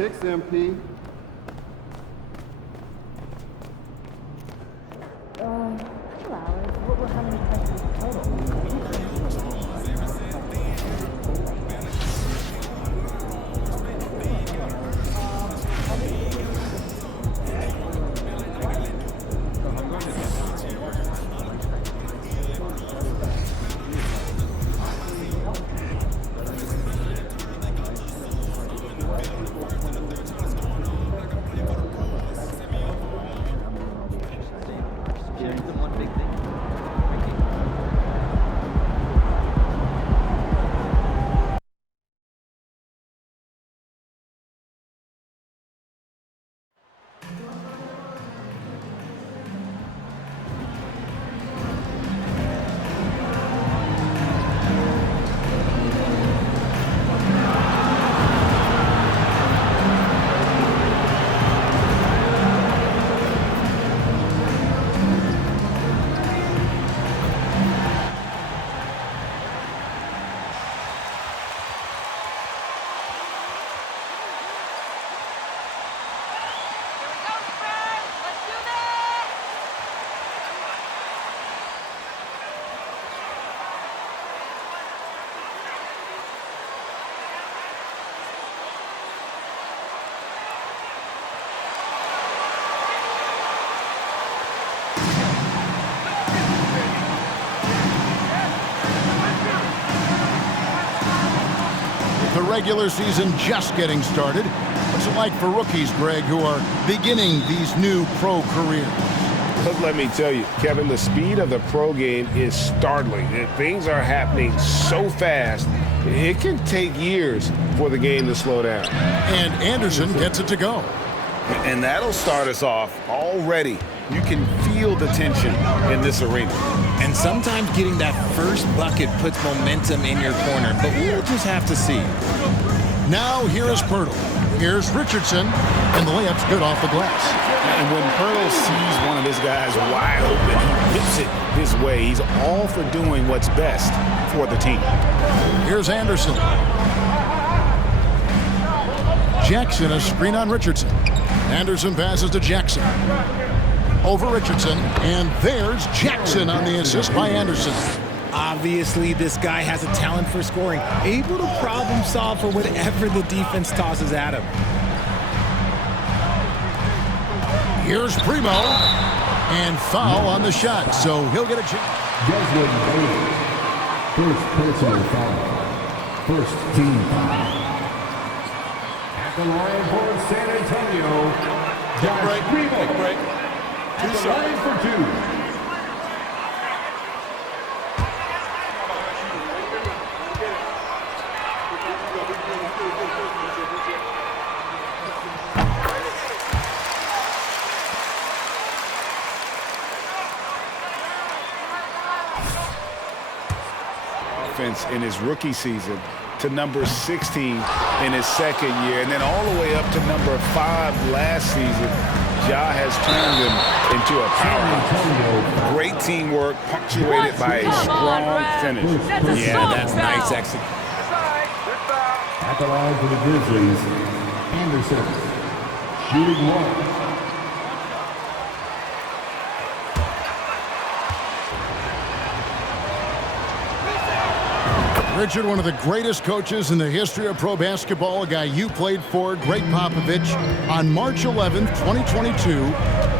kicks, MP. How many touches total? The regular season just getting started. What's it like for rookies, Greg, who are beginning these new pro careers? Let me tell you, Kevin, the speed of the pro game is startling. Things are happening so fast, it can take years for the game to slow down. And Anderson gets it to go. And that'll start us off already. You can feel the tension in this arena. And sometimes getting that first bucket puts momentum in your corner, but we'll just have to see. Now here is Pirtle. Here's Richardson, and the layup's good off the glass. And when Pirtle sees one of his guys wide open, he whips it his way. He's all for doing what's best for the team. Here's Anderson. Jackson, a screen on Richardson. Anderson passes to Jackson. Over Richardson, and there's Jackson on the assist by Anderson. Obviously, this guy has a talent for scoring, able to problem solve for whatever the defense tosses at him. Here's Primo, and foul on the shot, so he'll get a chance. Desmond Bailey, first personal foul, first team foul. At the line for San Antonio, Josh Primo. At the line for two. Offense in his rookie season to number 16 in his second year, and then all the way up to number 5 last season. Ja has turned him into a powerhouse. Great teamwork, punctuated by a strong finish. Yeah, that's nice execution. At the line for the Grizzlies, Anderson, shooting one. Richard, one of the greatest coaches in the history of pro basketball, a guy you played for, Greg Popovich, on March 11th, 2022,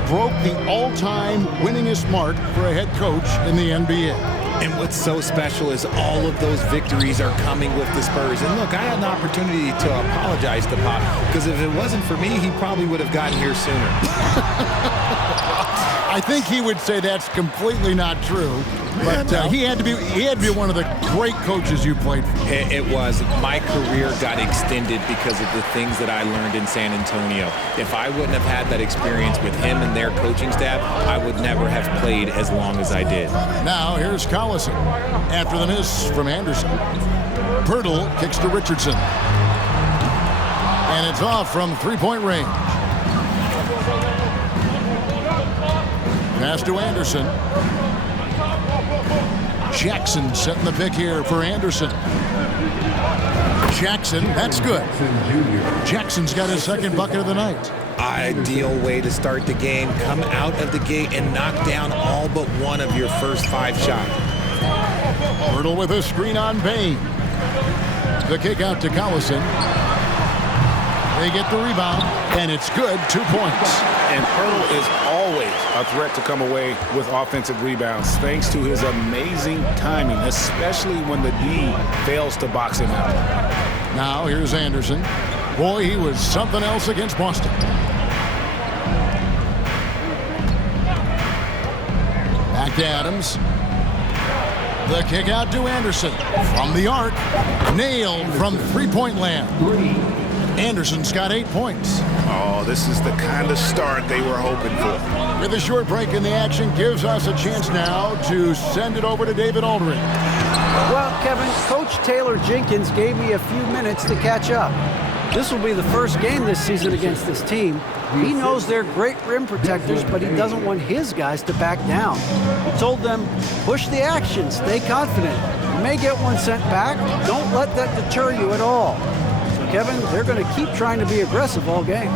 broke the all-time winningest mark for a head coach in the NBA. And what's so special is all of those victories are coming with the Spurs. And look, I had an opportunity to apologize to Pop, because if it wasn't for me, he probably would have gotten here sooner. I think he would say that's completely not true. But he had to be one of the great coaches you played for. It was. My career got extended because of the things that I learned in San Antonio. If I wouldn't have had that experience with him and their coaching staff, I would never have played as long as I did. Now here's Collison after the miss from Anderson. Pirtle kicks to Richardson. And it's off from three-point range. Pass to Anderson. Jackson setting the pick here for Anderson. Jackson, that's good. Jackson's got his second bucket of the night. Ideal way to start the game. Come out of the gate and knock down all but one of your first 5 shots. Hurdle with a screen on Bain. The kick out to Collison. They get the rebound, and it's good. 2 points. And Hurdle is always a threat to come away with offensive rebounds thanks to his amazing timing, especially when the D fails to box him out. Now here's Anderson. Boy, he was something else against Boston. Back to Adams. The kick out to Anderson. From the arc. Nailed from three-point land. Anderson's got 8 points. Oh, this is the kind of start they were hoping for. With a short break in the action, gives us a chance now to send it over to David Aldridge. Well, Kevin, Coach Taylor Jenkins gave me a few minutes to catch up. This will be the first game this season against this team. He knows they're great rim protectors, but he doesn't want his guys to back down. He told them, push the action, stay confident. You may get one sent back. Don't let that deter you at all. So, Kevin, they're going to keep trying to be aggressive all game.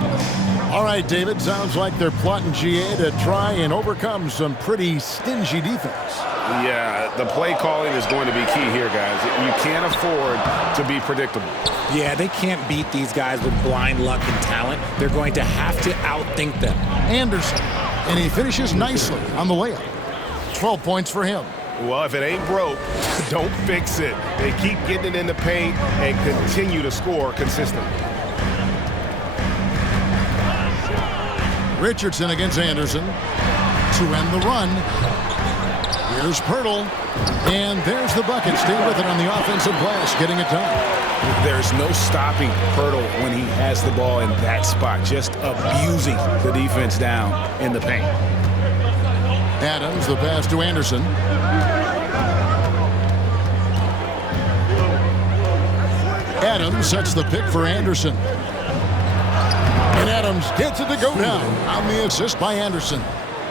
All right, David, sounds like they're plotting GA to try and overcome some pretty stingy defense. Yeah, the play calling is going to be key here, guys. You can't afford to be predictable. Yeah, they can't beat these guys with blind luck and talent. They're going to have to outthink them. Anderson, and he finishes nicely on the layup. 12 points for him. Well, if it ain't broke, don't fix it. They keep getting it in the paint and continue to score consistently. Richardson against Anderson to end the run. Here's Pirtle, and there's the bucket. Stay with it on the offensive glass, getting it done. There's no stopping Pirtle when he has the ball in that spot, just abusing the defense down in the paint. Adams, the pass to Anderson. Adams sets the pick for Anderson. And Adams gets it to go down on the assist by Anderson.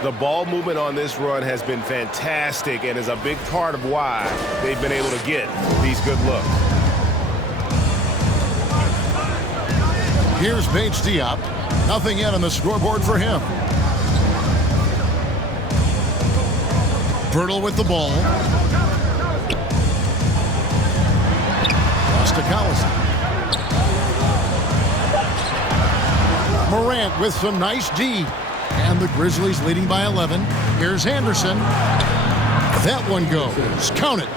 The ball movement on this run has been fantastic and is a big part of why they've been able to get these good looks. Here's Bates Diop. Nothing yet on the scoreboard for him. Pirtle with the ball. Pass to Collison. Morant with some nice D. And the Grizzlies leading by 11. Here's Anderson. That one goes. Count it.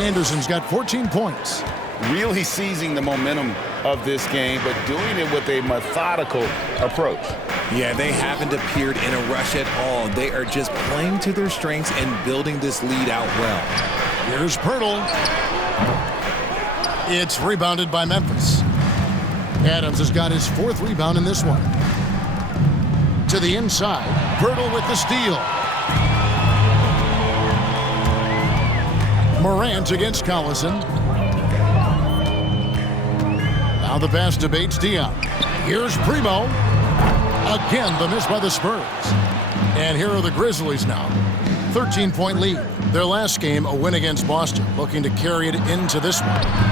Anderson's got 14 points. Really seizing the momentum of this game, but doing it with a methodical approach. Yeah, they haven't appeared in a rush at all. They are just playing to their strengths and building this lead out well. Here's Pirtle. It's rebounded by Memphis. Adams has got his 4th rebound in this one. To the inside. Pirtle with the steal. Morant against Collison. Now the pass to Bates Diop. Here's Primo. Again, the miss by the Spurs. And here are the Grizzlies now. 13-point lead. Their last game, a win against Boston, looking to carry it into this one.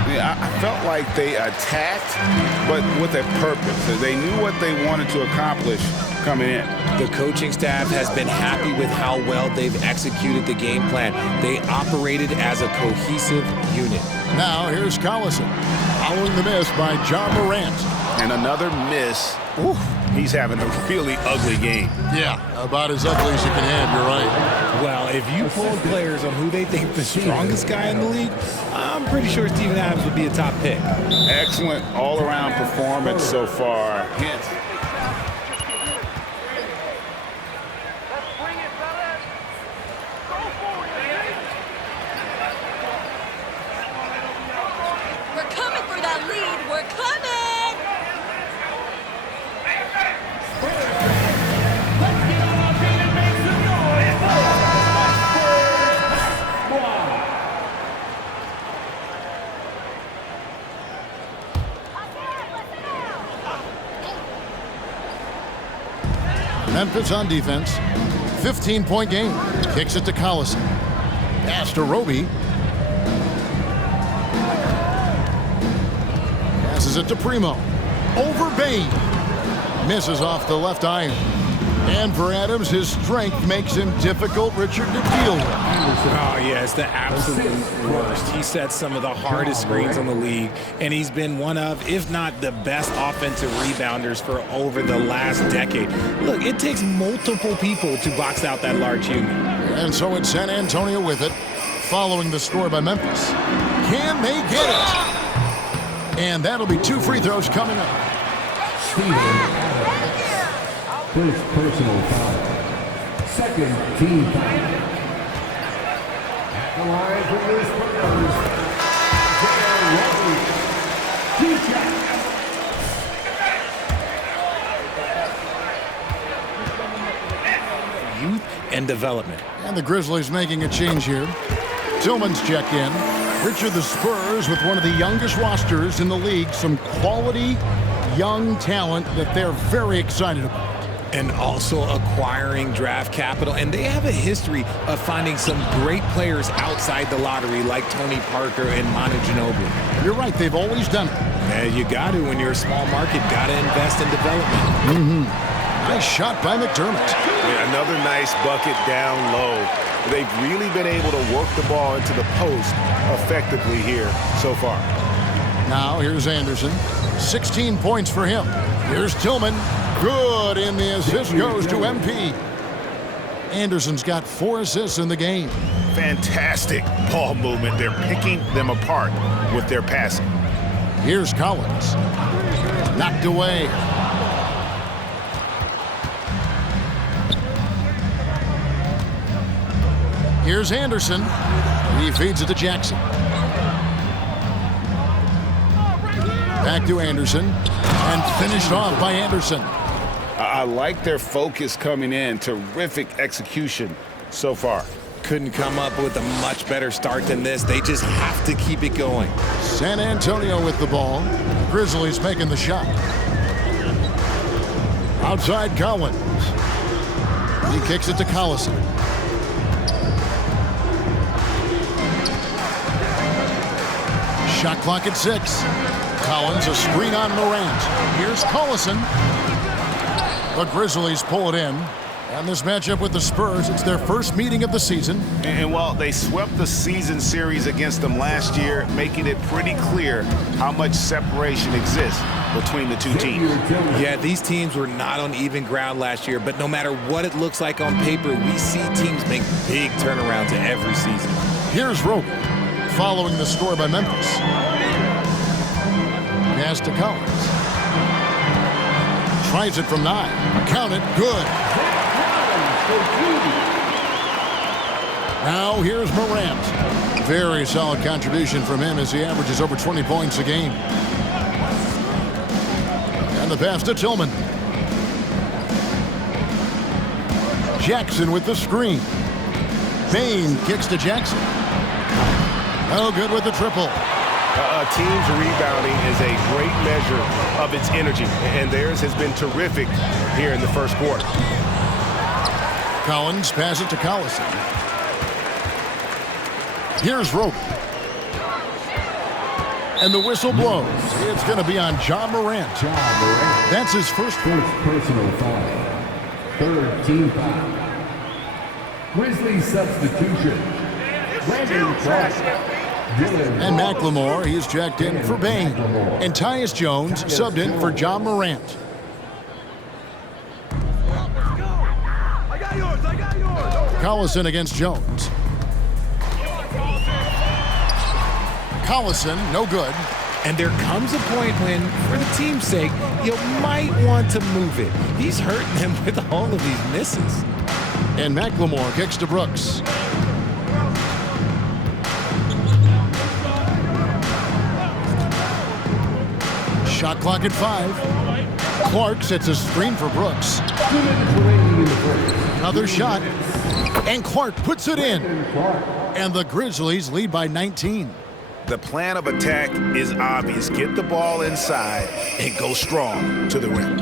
Yeah, I felt like they attacked, but with a purpose. They knew what they wanted to accomplish coming in. The coaching staff has been happy with how well they've executed the game plan. They operated as a cohesive unit. Now here's Collison, following the miss by John Morant. And another miss. Ooh, he's having a really ugly game. Yeah, about as ugly as you can have, you're right. Well, if you poll players on who they think the strongest guy in the league, I'm pretty sure Steven Adams would be a top pick. Excellent all-around performance so far. We're coming for that lead. We're coming. Memphis on defense. 15-point game. Kicks it to Collison. Pass to Roby. Passes it to Primo. Over Bain. Misses off the left iron. And for Adams, his strength makes him difficult, Richard, to deal with. Oh, yeah, it's the absolute worst. He sets some of the hardest screens on the league, and he's been one of, if not the best offensive rebounders for over the last decade. Look, it takes multiple people to box out that large human. And so it's San Antonio with it, following the score by Memphis. Can they get it? And that'll be 2 free throws coming up. First personal foul. Second team foul. At the line for the Spurs, Youth and development. And the Grizzlies making a change here. Tillman's checked in. Richard, the Spurs with one of the youngest rosters in the league. Some quality young talent that they're very excited about. And also acquiring draft capital. And they have a history of finding some great players outside the lottery like Tony Parker and Manu Ginobili. You're right, they've always done it. Yeah, you got to when you're a small market. Got to invest in development. Nice shot by McDermott. Yeah, another nice bucket down low. They've really been able to work the ball into the post effectively here so far. Now here's Anderson. 16 points for him. Here's Tillman. Good, and the assist goes to MP. Anderson's got 4 assists in the game. Fantastic ball movement. They're picking them apart with their passing. Here's Collins. Knocked away. Here's Anderson. He feeds it to Jackson. Back to Anderson. And finished off by Anderson. I like their focus coming in. Terrific execution so far. Couldn't come up with a much better start than this. They just have to keep it going. San Antonio with the ball. Grizzlies making the shot. Outside Collins. He kicks it to Collison. Shot clock at 6. Collins, a screen on Morant. Here's Collison. The Grizzlies pull it in. And this matchup with the Spurs, it's their first meeting of the season. And while they swept the season series against them last year, making it pretty clear how much separation exists between the two teams. Yeah, these teams were not on even ground last year, but no matter what it looks like on paper, we see teams make big turnarounds every season. Here's Roby, following the score by Memphis. Pass to Collins. Tries it from 9. Count it. Good. Now here's Morant. Very solid contribution from him as he averages over 20 points a game. And the pass to Tillman. Jackson with the screen. Bain kicks to Jackson. Oh, good with the triple. A team's rebounding is a great measure of its energy, and theirs has been terrific here in the first quarter. Collins passes it to Collison. Here's Roby. And the whistle blows. It's going to be on Ja Morant. That's his first personal foul. Third team foul. Grizzlies substitution. Brandon Clark. And McLemore, he's checked in for Bain. And Tyus Jones subbed in for Ja Morant. Collison against Jones. Collison, no good. And there comes a point when, for the team's sake, you might want to move it. He's hurting them with all of these misses. And McLemore kicks to Brooks. Shot clock at 5. Clark sets a screen for Brooks. Another shot. And Clark puts it in. And the Grizzlies lead by 19. The plan of attack is obvious. Get the ball inside and go strong to the rim.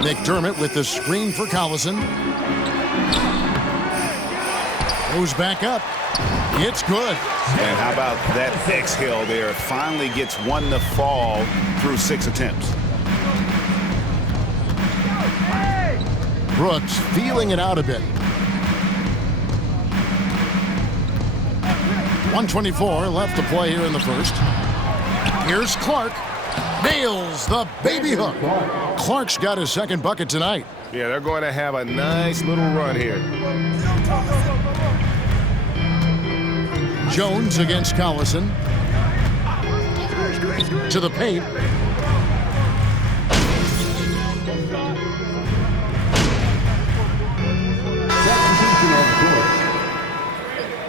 McDermott with the screen for Collison. Goes back up. It's good. And how about that exhale there? Finally gets one to fall through 6 attempts. Brooks feeling it out a bit. 1:24 left to play here in the first. Here's Clark. Nails the baby hook. Clark's got his second bucket tonight. Yeah, they're going to have a nice little run here. Jones against Collison. To the paint.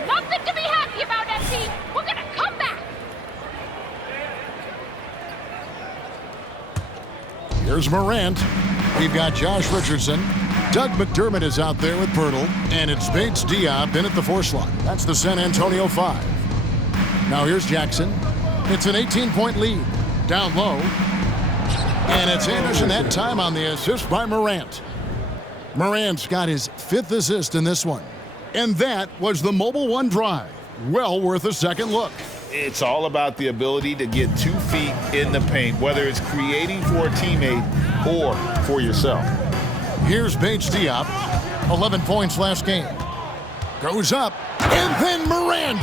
Nothing to be happy about, MP. We're gonna come back. Here's Morant. We've got Josh Richardson. Doug McDermott is out there with Pirtle. And it's Bates Diop in at the 4 slot. That's the San Antonio 5. Now here's Jackson. It's an 18-point lead. Down low. And it's Anderson that time on the assist by Morant. Morant's got his 5th assist in this one. And that was the Mobile One drive. Well worth a second look. It's all about the ability to get 2 feet in the paint, whether it's creating for a teammate or for yourself. Here's Bates Diop. 11 points last game. Goes up. And then Morant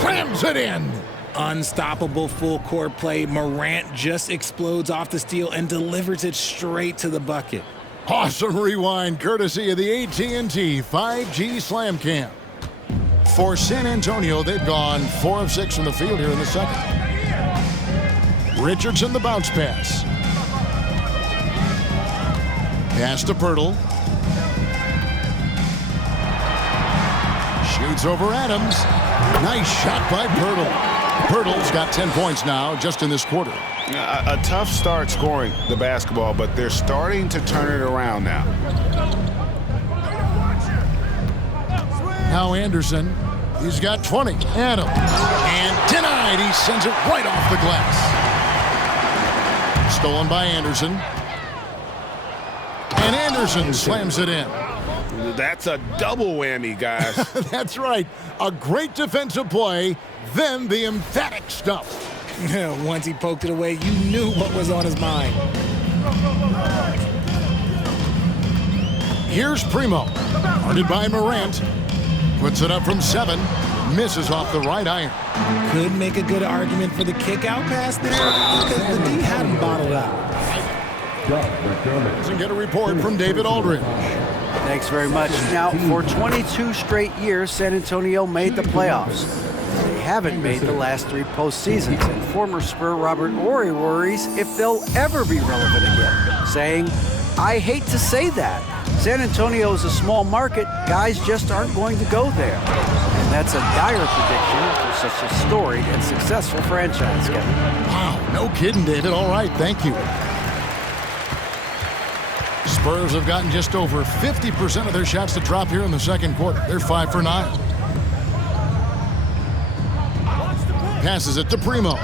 slams it in. Unstoppable full court play. Morant just explodes off the steal and delivers it straight to the bucket. Awesome rewind courtesy of the AT&T 5G Slam Cam. For San Antonio, they've gone 4 of 6 from the field here in the second. Richardson the bounce pass. Pass to Pirtle. Shoots over Adams. Nice shot by Pirtle. Pirtle's got 10 points now just in this quarter. A tough start scoring the basketball, but they're starting to turn it around now. Now Anderson, he's got 20. Adams, and denied. He sends it right off the glass. Stolen by Anderson. And Anderson slams it in. That's a double whammy, guys. That's right. A great defensive play, then the emphatic stuff. Once he poked it away, you knew what was on his mind. Here's Primo. Guarded by Morant. Puts it up from 7. Misses off the right iron. Could make a good argument for the kick-out pass there because the D hadn't bottled up. Doesn't get a report from David Aldridge. Thanks very much. Now, for 22 straight years, San Antonio made the playoffs. They haven't made the last 3 postseasons, and former Spur Robert Horry worries if they'll ever be relevant again, saying, I hate to say that. San Antonio is a small market. Guys just aren't going to go there. And that's a dire prediction for such a storied and successful franchise, Kevin. Wow, no kidding, David. All right, thank you. Spurs have gotten just over 50% of their shots to drop here in the second quarter. They're 5 for 9. Passes it to Primo.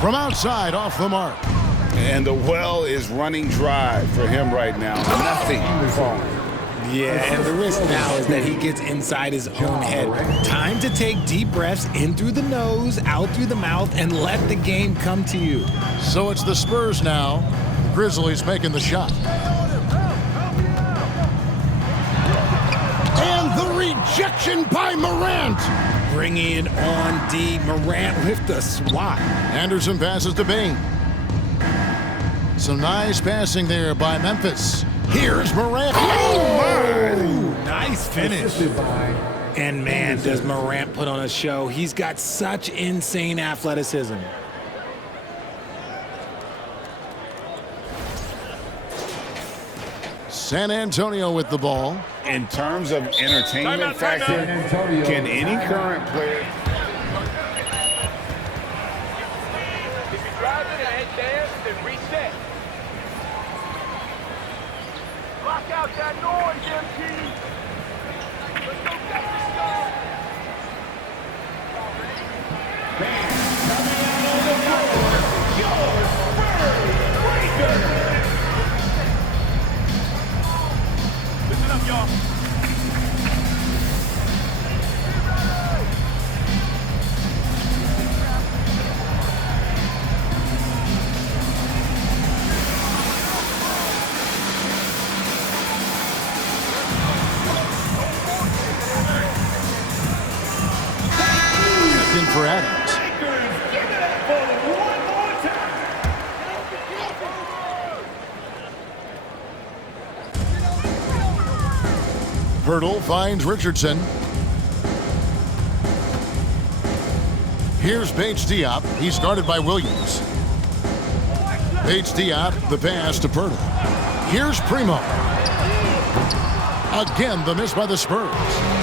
From outside, off the mark. And the well is running dry for him right now. Nothing falling. Yeah, and the risk now is that he gets inside his own head. Time to take deep breaths in through the nose, out through the mouth, and let the game come to you. So it's the Spurs now. Grizzlies making the shot. And the rejection by Morant. Bringing it on D. Morant with the swat. Anderson passes to Bain. Some nice passing there by Memphis. Here's Morant. Oh, nice finish. And man, does Morant put on a show. He's got such insane athleticism. San Antonio with the ball. In terms of entertainment factor, can any current player... If you drive it and head dance, then reset. Block out that noise, MT. Let's go get this guy. Coming out on the floor, your Spurs breaker. Listen up, y'all. Pirtle finds Richardson. Here's Bates Diop. He's guarded by Williams. Bates Diop, the pass to Pirtle. Here's Primo. Again, the miss by the Spurs.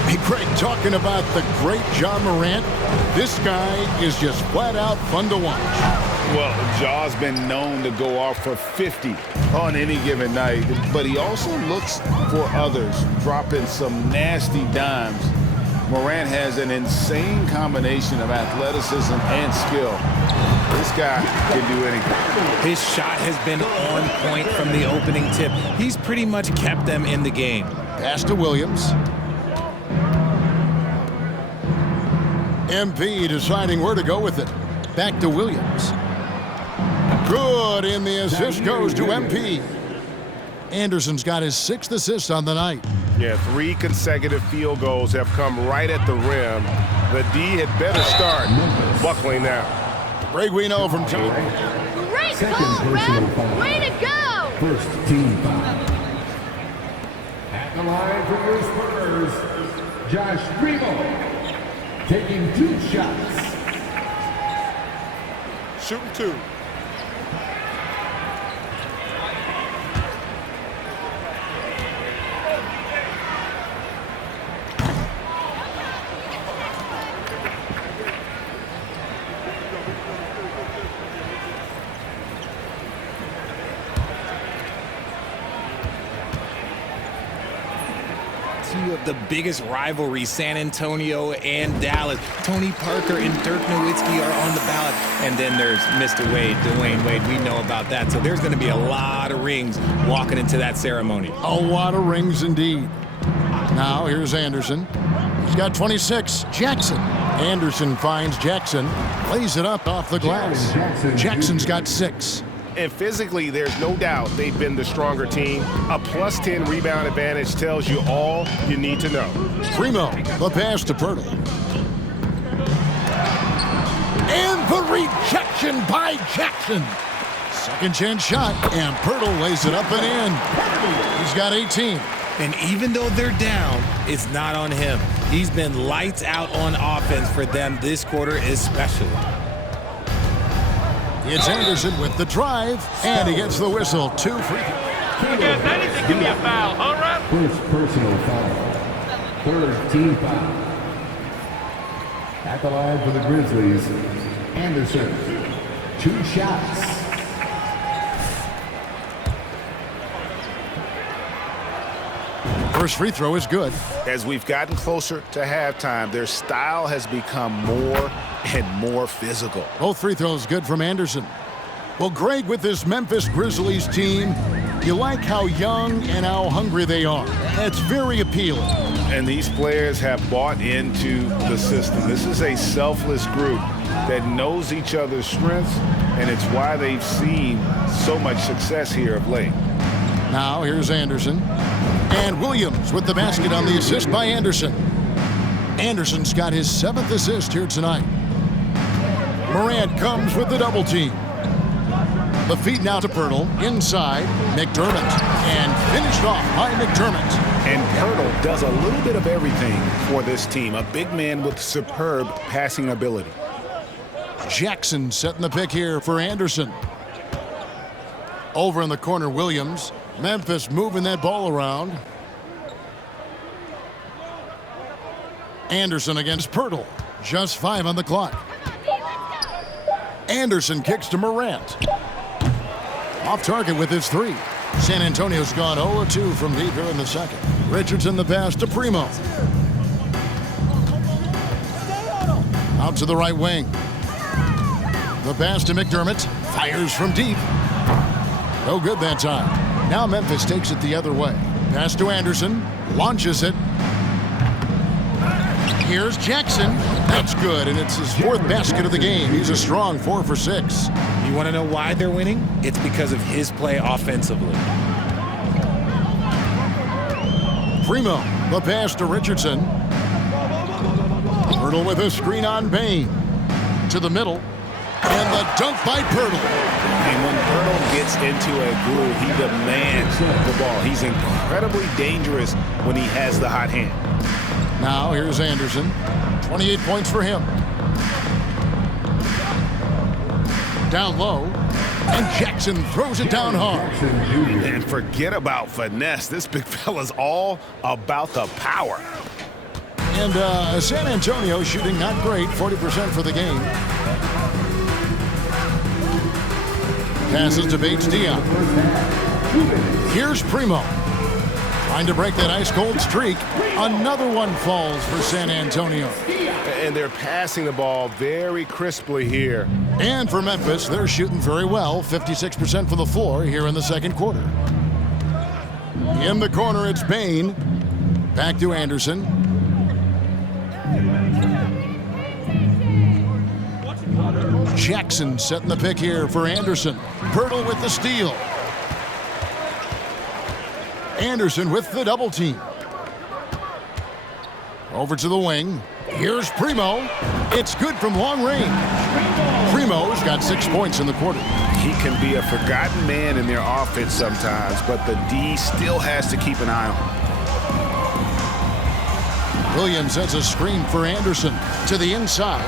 Hey, Greg, talking about the great Ja Morant. This guy is just flat out fun to watch. Well, Ja's been known to go off for 50 on any given night, but he also looks for others, dropping some nasty dimes. Morant has an insane combination of athleticism and skill. This guy can do anything. His shot has been on point from the opening tip. He's pretty much kept them in the game. Pass to Williams. MP deciding where to go with it. Back to Williams. Good, and the assist goes to MP. Anderson's got his 6th assist on the night. Yeah, 3 consecutive field goals have come right at the rim. The D had better start buckling now. Greg, we know from Tom. Great call, Ref! Way to go! First team foul. At the line for your Spurs, Josh Primo taking 2 shots. Shooting 2. Two of the biggest rivalries, San Antonio and Dallas. Tony Parker and Dirk Nowitzki are on the ballot. And then there's Mr. Wade, Dwayne Wade. We know about that. So there's going to be a lot of rings walking into that ceremony. A lot of rings indeed. Now here's Anderson. He's got 26. Jackson. Anderson finds Jackson. Lays it up off the glass. Jackson's got 6. And physically, there's no doubt they've been the stronger team. A +10 rebound advantage tells you all you need to know. Primo, the pass to Pirtle. And the rejection by Jackson. Second chance shot, and Pirtle lays it up and in. He's got 18. And even though they're down, it's not on him. He's been lights out on offense for them this quarter especially. It's Anderson with the drive, and he gets the whistle. 2 free. Against anything can be a foul, huh, Ref? First personal foul. Third team foul. At the line for the Grizzlies, Anderson. 2 shots. First free throw is good. As we've gotten closer to halftime, their style has become more and more physical. Both free throws good from Anderson. Well, Greg, with this Memphis Grizzlies team, you like how young and how hungry they are. That's very appealing. And these players have bought into the system. This is a selfless group that knows each other's strengths, and it's why they've seen so much success here of late. Now here's Anderson. And Williams with the basket on the assist by Anderson. Anderson's got his 7th assist here tonight. Morant comes with the double team. The feed now to Pirtle. Inside, McDermott. And finished off by McDermott. And Pirtle does a little bit of everything for this team. A big man with superb passing ability. Jackson setting the pick here for Anderson. Over in the corner, Williams. Memphis moving that ball around. Anderson against Pirtle. Just 5 on the clock. Anderson kicks to Morant. Off target with his 3. San Antonio's gone 0-2 from deep here in the second. Richardson the pass to Primo. Out to the right wing. The pass to McDermott. Fires from deep. No good that time. Now Memphis takes it the other way. Pass to Anderson. Launches it. Here's Jackson. That's good, and it's his 4th basket of the game. He's a strong 4 for 6. You want to know why they're winning? It's because of his play offensively. Primo, the pass to Richardson. Pirtle with a screen on Bain. To the middle. And the dunk by Pirtle. And when Pirtle gets into a groove, he demands the ball. He's incredibly dangerous when he has the hot hand. Now here's Anderson. 28 points for him. Down low. And Jackson throws it down hard. And forget about finesse. This big fella's all about the power. And San Antonio shooting not great, 40% for the game. Passes to Bates Diop. Here's Primo. Trying to break that ice-cold streak. Another one falls for San Antonio. And they're passing the ball very crisply here. And for Memphis, they're shooting very well, 56% from the floor here in the second quarter. In the corner, it's Bain. Back to Anderson. Jackson setting the pick here for Anderson. Pirtle with the steal. Anderson with the double team. Over to the wing. Here's Primo. It's good from long range. Primo's got 6 points in the quarter. He can be a forgotten man in their offense sometimes, but the D still has to keep an eye on him. Williams sets a screen for Anderson to the inside.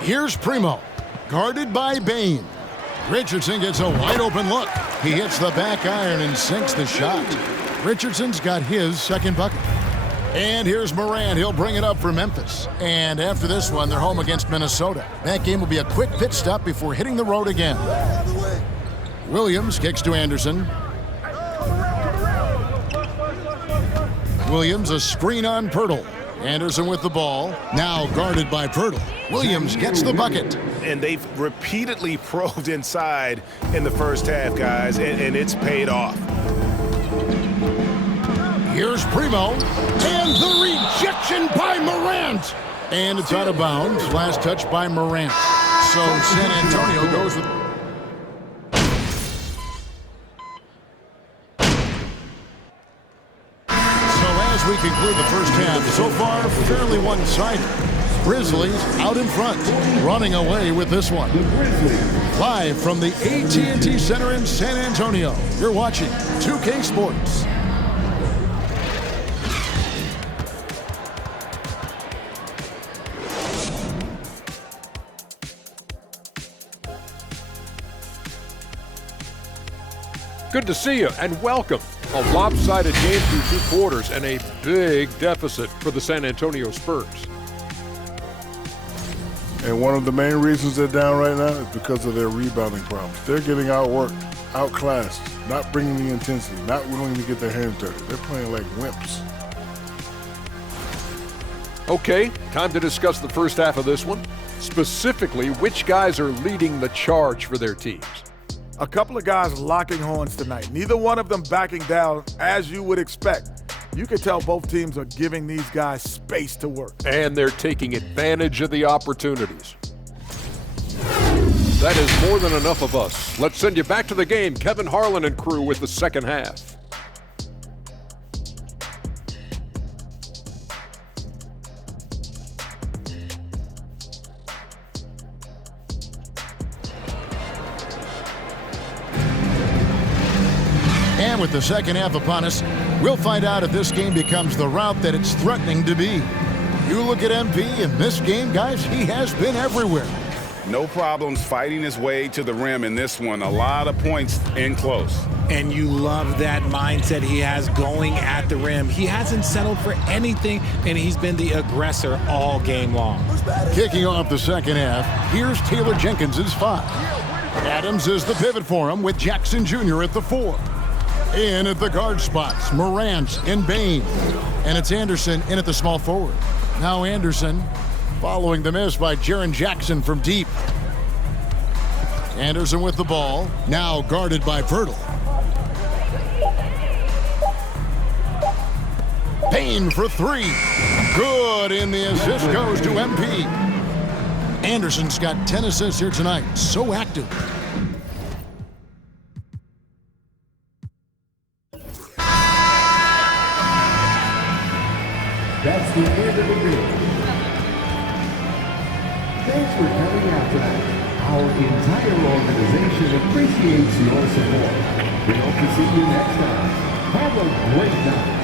Here's Primo, guarded by Bain. Richardson gets a wide open look. He hits the back iron and sinks the shot. Richardson's got his second bucket. And here's Morant. He'll bring it up for Memphis. And after this one, they're home against Minnesota. That game will be a quick pit stop before hitting the road again. Williams kicks to Anderson. Williams a screen on Pirtle. Anderson with the ball. Now guarded by Pirtle. Williams gets the bucket. And they've repeatedly probed inside in the first half, guys, and it's paid off. Here's Primo. And the rejection by Morant. And it's out of bounds. Last touch by Morant. So San Antonio goes with... As we conclude the first half, so far fairly one-sided. Grizzlies out in front, running away with this one. Live from the AT&T Center in San Antonio, you're watching 2K Sports. Good to see you and welcome. A lopsided game through 2 quarters and a big deficit for the San Antonio Spurs. And one of the main reasons they're down right now is because of their rebounding problems. They're getting outworked, outclassed, not bringing the intensity, not willing to get their hands dirty. They're playing like wimps. Okay, time to discuss the first half of this one. Specifically, which guys are leading the charge for their teams? A couple of guys locking horns tonight. Neither one of them backing down as you would expect. You can tell both teams are giving these guys space to work. And they're taking advantage of the opportunities. That is more than enough of us. Let's send you back to the game. Kevin Harlan and crew with the second half. And with the second half upon us, we'll find out if this game becomes the route that it's threatening to be. You look at MP in this game, guys, he has been everywhere. No problems fighting his way to the rim in this one. A lot of points in close. And you love that mindset he has going at the rim. He hasn't settled for anything, and he's been the aggressor all game long. Kicking off the second half, here's Taylor Jenkins' 5. Adams is the pivot for him with Jackson Jr. at the 4. In at the guard spots, Morant and Bain. And it's Anderson in at the small forward. Now Anderson following the miss by Jaren Jackson from deep. Anderson with the ball, now guarded by Pirtle. Bain for 3. Good, and the assist goes to MP. Anderson's got 10 assists here tonight, so active. That's the end of the game. for coming out tonight. Our entire organization appreciates your support. We hope to see you next time. Have a great night.